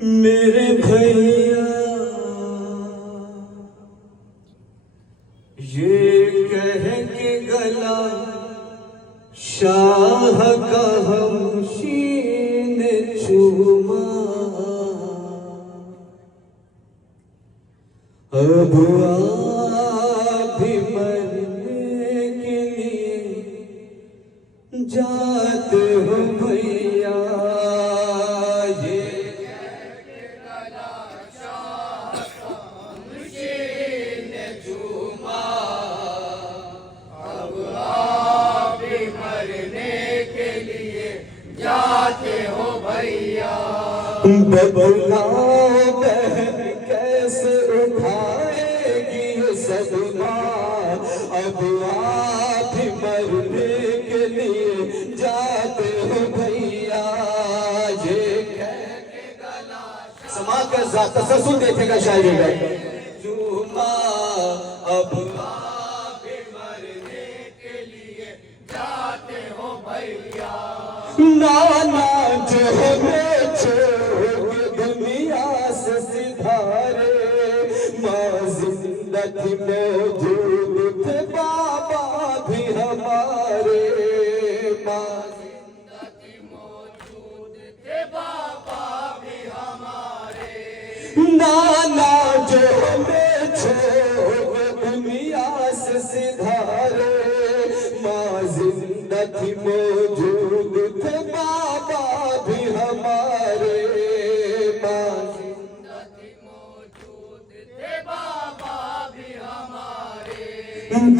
मेरे भैया ये कह के गला शाह का हम शीन चूमा, अब आप भी मरने के लिए जाते हो भैया। बबुला बहन कैसे उठाएगी ये सदमा, अब आप ही मरने के लिए जाते हो भैया। ये कह के गला समा का तसल्सल देखेगा शायरी में चूमा, अब आप ही मरने के लिए जाते हो भैया। नाना जो हमें सिधारे माँ जिंदगी मौजूद थे बाबा भी हमारे, माँ जिंदगी मौजूद थे बाबा भी हमारे। नाना जो हमें छोड़ दुनिया से सिधारे माँ जिंदगी मौजूद थे बाबा भी हमारे,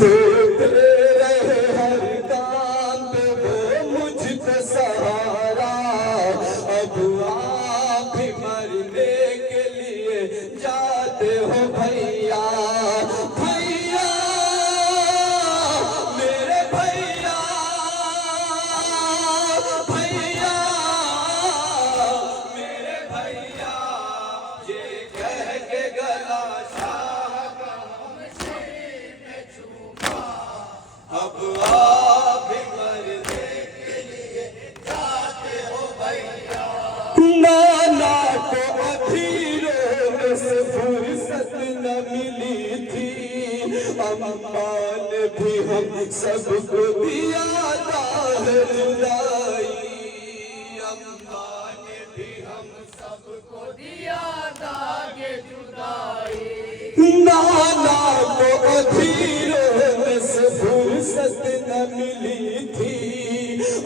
देते रहे हर काम पे वो मुझको सहारा, अब आप भी मरने के लिए जाते हो भैया। भैया मेरे भैया, भैया मेरे भैया, ये कह के गला अब आप भी मरने के लिए जाते हो भैया। नाना को अभी रोने से फुर्सत न मिली थी, अम्मा ने भी हम सबको दिया दाह जुदाई, अम्मा ने भी हम सबको दिया दाग जुदाई। नाना को अभी फुर्सत न मिली थी,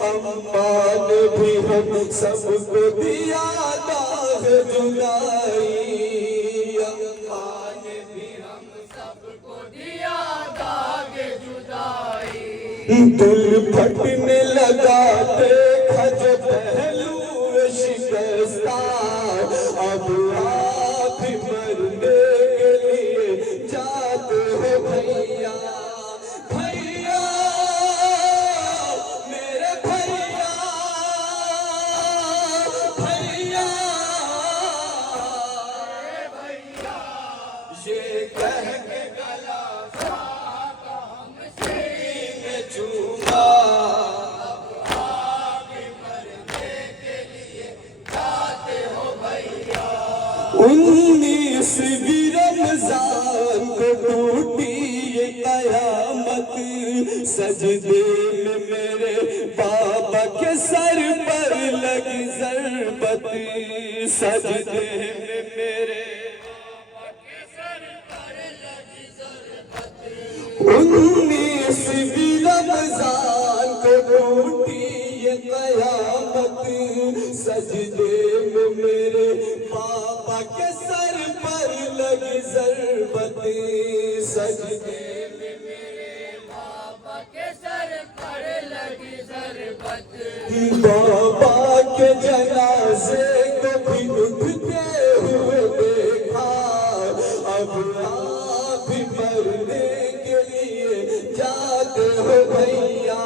अम्मा ने भी हम सबको दिया दाग जुदाई, अम्मा ने भी हम सबको दिया दाग जुदाई। दिल फटने लगा देखा जो पहलू शिकस्ता, अब आप भी मरने के लिए जाते हो भैया। ये कह के गला का हम सीने चूमा, अब आप भी मरने के लिए जाते हो भैया। 19वीं रमजान को टूटी ये कयामत, सजदे में मेरे बाबा के सर पर लगी ज़रबत, सजदे में मेरे 19वीं रमजान को टूटी ये कयामत, सजदे में मेरे बाबा के सर पर लगी ज़रबत, सजदे में मेरे बाबा के सर पर लगी ज़रबत। बाबा के जनाज़े को भी उठते हुए देखा, अब आप भी मरने जाते हो भैया।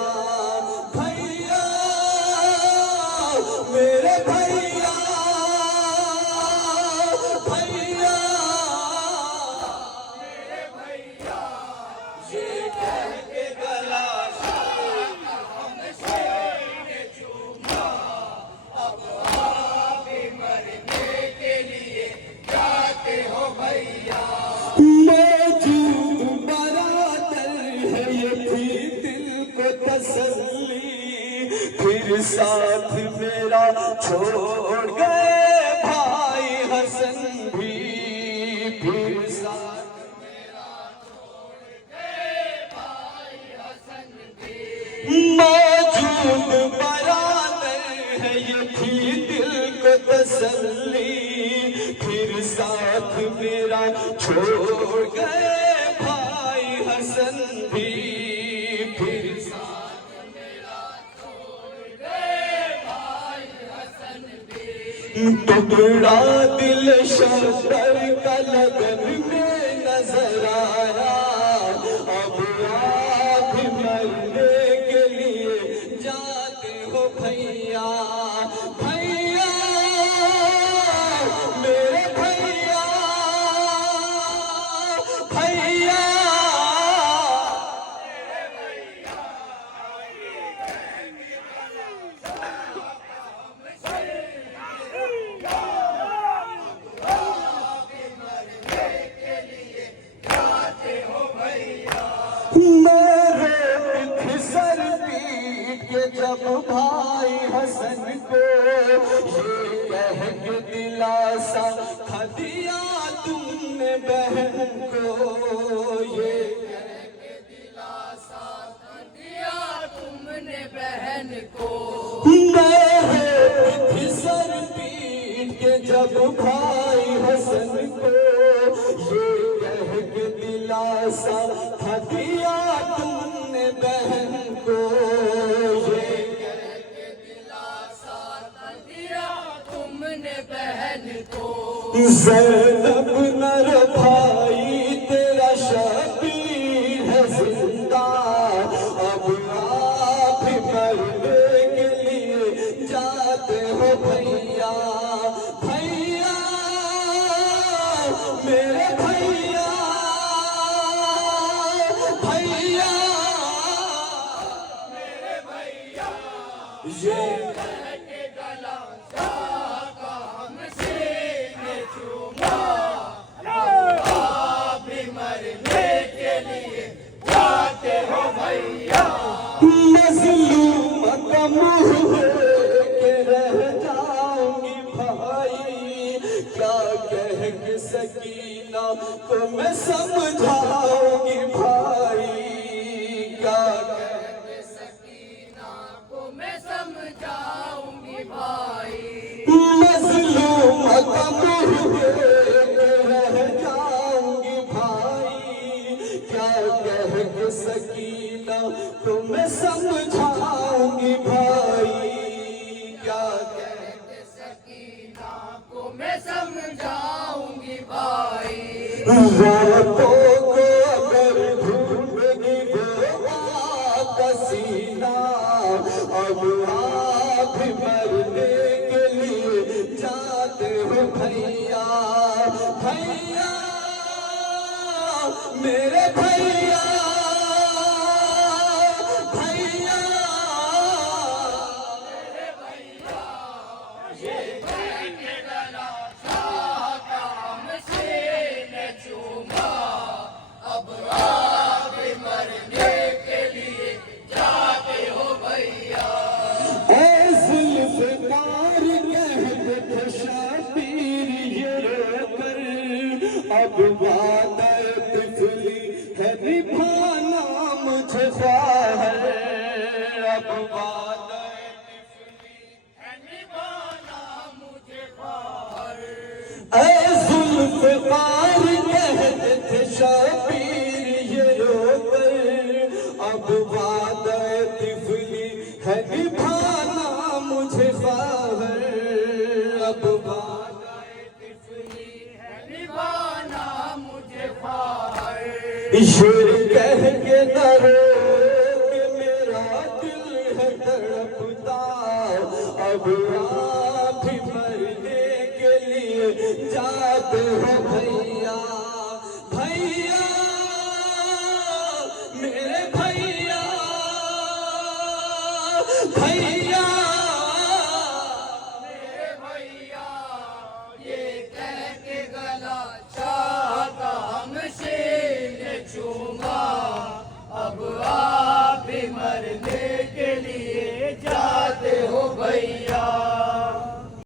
भैया मेरे भैया, भैया मेरे भैया, ये कह के गला हम सीने चूमा, अब आप भी मरने के छोड़ गए भाई हसन भी, फिर साथ मेरा छोड़ गए भाई हसन भी। मौजूद बरादर है ये थी दिल को तसल्ली, फिर साथ मेरा छोड़ गए भाई हसन भी, फिर साथ मेरा छोड़ गए भाई हसन भी। टुकड़ा दिल शक्कर का लगन में नजर आया, अब आप मरने के लिए जाते हो भैया, भैया मेरे भैया, भैया सर पीट के जब भाई हसन को ये कह के दिलासा खा दिया तुमने बहन को, ये कह के दिलासा खा दिया तुमने बहन को। मैं सर पीट के जब भाई हसन को ये कह के दिलासा खा दिया तुमने बहन को, ये कह के दिलासा खा दिया तुमने बहन को। ज़ैनब नर भाई तेरा शबीर है जिंदा, अब आप मरने के लिए जाते हो भैया, भैया मेरे भैया, भैया मेरे भैया। ये कह के गला साका हमसे ने चूमा, आप भी मरने के लिए जाते हो भैया। मज़लूम का मुँह के रह जाऊंगी भाई, क्या कह के सकीना को मैं समझाऊंगी भाई, क्या कह के सकीना को मैं समझाऊंगी भाई। मज़लूम का मुँह के रह जाऊंगी भाई, क्या कह के सकीना को मैं समझाऊंगी भाई, क्या कह के सकीना को मैं समझाऊंगी भाई। रातों को अगर ढूंढेगी गोवा का सीना, अब आप भी मरने के लिए जाते हो भैया, भैया मेरे भैया, भैया मेरे भैया। ये कह के गला साका हमसे ने चूमा, अब आप भी मरने के लिए जाते हो भैया। ऐ ज़ुल्फ़कार कहते थे शबीर ये रोकर, अब वादा तिफली है निभाना मुझे ख्वाहिश, अब वादा तिफली है निभाना मुझे ख्वाहिश। ऐ ज़ुल्फ़कार कहते थे शबीर ये रोकर, अब वादा तिफली है निभाना मुझे ख्वाहिश, अब वादा तिफली है निभाना मुझे ख्वाहिश।